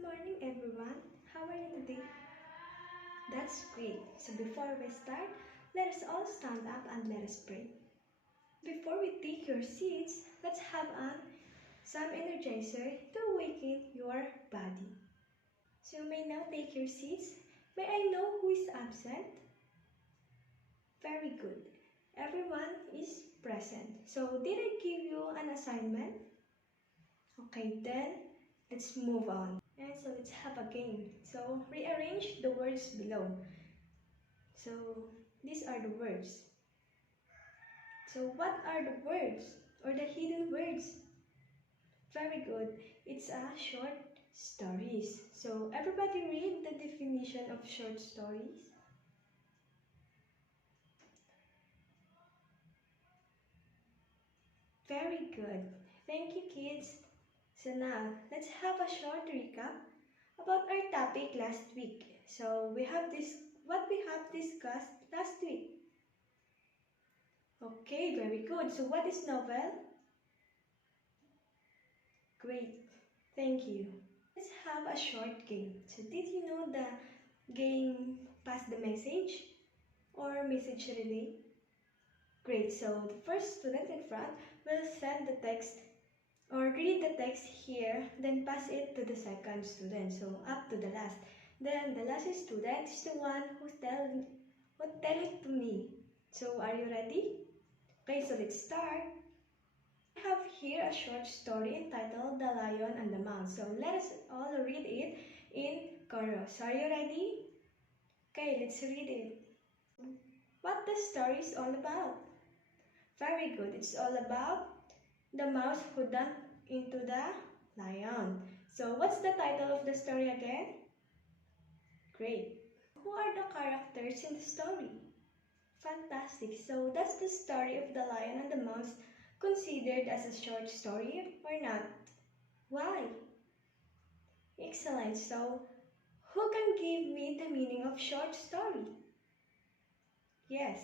Good morning, everyone. How are you today? That's great. So before we start, let us all stand up and let us pray. Before we take your seats, let's have some energizer to awaken your body. So you may now take your seats. May I know who is absent? Very good. Everyone is present. So did I give you an assignment? Okay, then let's move on. And so let's have a game. So rearrange the words below. So these are the words. So what are the words or the hidden words? Very good. It's a short stories. So everybody read the definition of short stories. Very good. Thank you, kids. So now let's have a short recap about our topic last week. So we have what we have discussed last week. Okay, very good. So what is novel? Great. Thank you. Let's have a short game. So did you know the game Pass the Message or Message Relay? Great. So the first student in front will send the text or read the text here, then pass it to the second student. So up to the last. Then the last student is the one who tell it to me. So are you ready? Okay, so let's start. I have here a short story entitled The Lion and the Mouse. So let us all read it in chorus. Are you ready? Okay, let's read it. What the story is all about? Very good. It's all about the mouse who dumped into the lion. So what's the title of the story again? Great. Who are the characters in the story? Fantastic. So that's the story of the lion and the mouse, considered as a short story or not? Why? Excellent. So who can give me the meaning of short story? Yes.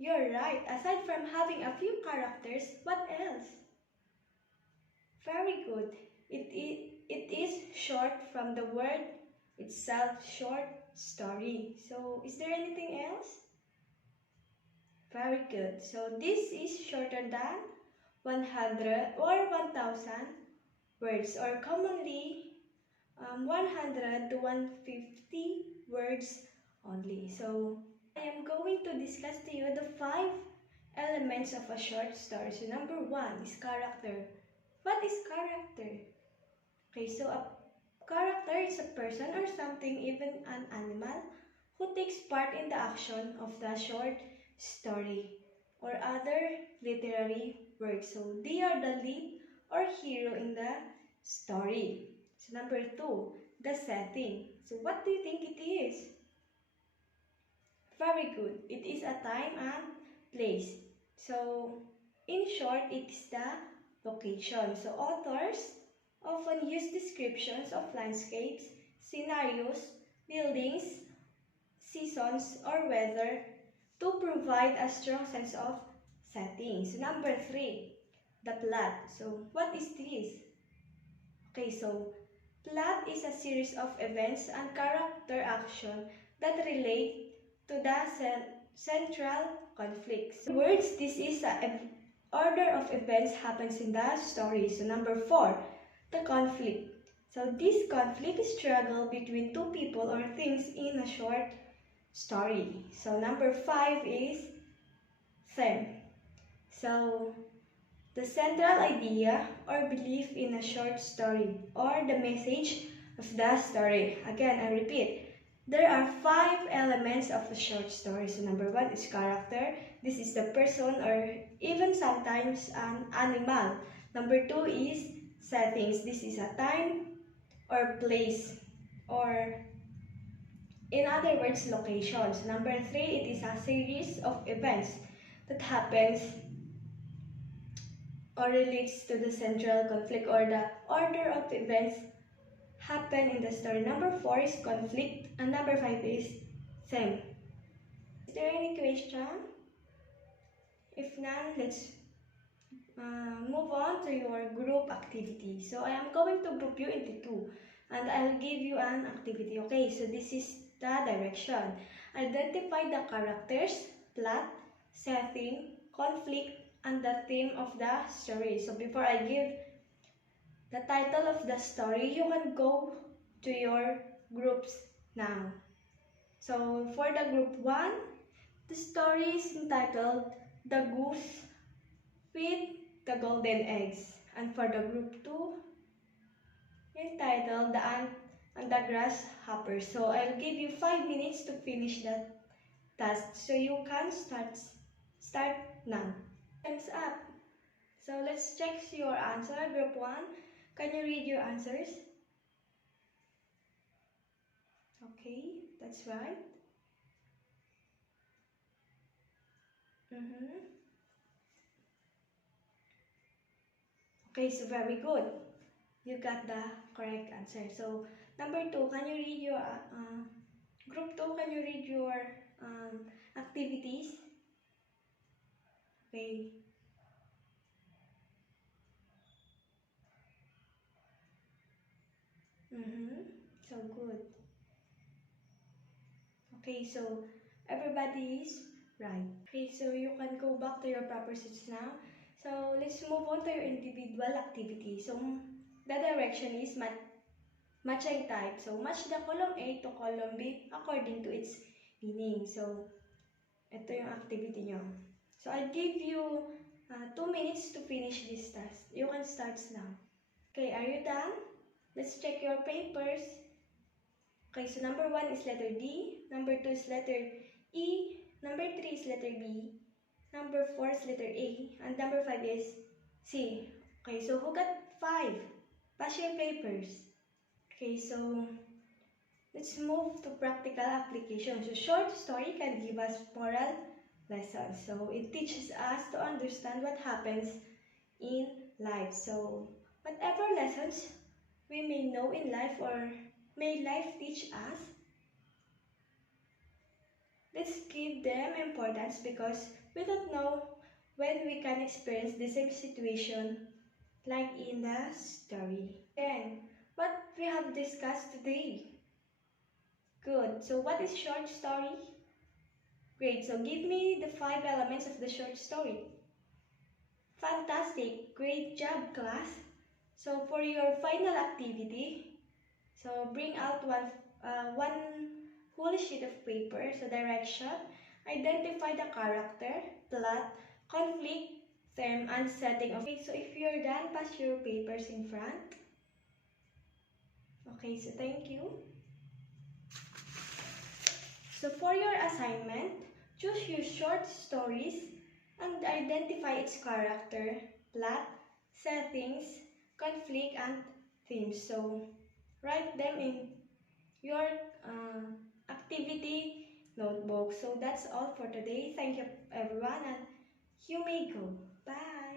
You're right. Aside from having a few characters, what else? Very good. It is short from the word itself, short story. So is there anything else? Very good. So this is shorter than 100 or 1000 words, or commonly 100 to 150 words only. So I am going to discuss to you the 5 elements of a short story. So number 1 is character. What is character? Okay, so a character is a person or something, even an animal, who takes part in the action of the short story or other literary work. So they are the lead or hero in the story. So number 2, the setting. So what do you think it is? Very good. It is a time and place. So in short, it is the location. So authors often use descriptions of landscapes, scenarios, buildings, seasons, or weather to provide a strong sense of setting. So number 3, the plot. So what is this? Okay, so plot is a series of events and character action that relate to the central conflict. So words, this is a order of events happens in the story. So number 4, the conflict. So this conflict is struggle between two people or things in a short story. So number 5 is theme. So the central idea or belief in a short story or the message of the story. Again, I repeat, there are 5 elements of a short story. So number 1 is character. This is the person or even sometimes an animal. Number 2 is settings. This is a time or place, or in other words, locations. Number 3, it is a series of events that happens or relates to the central conflict or the order of events happen in the story. Number 4 is conflict, and number 5 is theme. Is there any question? If none, let's move on to your group activity. So I am going to group you into two, and I'll give you an activity. Okay, so this is the direction. Identify the characters, plot, setting, conflict, and the theme of the story. So before I give the title of the story, you can go to your groups now. So for the group 1, the story is entitled The Goose with the Golden Eggs. And for the group 2, entitled The Ant and the Grasshopper. So I'll give you 5 minutes to finish that task. So you can start now. Time's up. So let's check your answer. Group 1, can you read your answers? Okay, that's right. Okay, so very good. You got the correct answer. So number 2, can you read your group 2? Can you read your activities? Okay. So good. Okay, so everybody is right. Okay, so you can go back to your proper seats now. So let's move on to your individual activity. So the direction is matching type. So match the column A to column B according to its meaning. So ito yung activity nyo. So I give you 2 minutes to finish this task. You can start now. Okay, are you done? Let's check your papers. Okay, so number 1 is letter D, number 2 is letter E, number 3 is letter B, number 4 is letter A, and number 5 is C. Okay, so who got 5? Pass your papers. Okay, so let's move to practical application. So short story can give us moral lessons. So it teaches us to understand what happens in life. So whatever lessons we may know in life or may life teach us, let's give them importance because we don't know when we can experience the same situation like in the story. Then, what we have discussed today. Good. So what is short story? Great. So give me the 5 elements of the short story. Fantastic. Great job, class. So for your final activity, so bring out one whole sheet of paper. So direction, identify the character, plot, conflict, theme, and setting. Okay, so if you're done, pass your papers in front. Okay, so thank you. So for your assignment, choose your short stories and identify its character, plot, settings, conflict, and themes. So write them in your activity notebook. So that's all for today. Thank you everyone and you may go. Bye.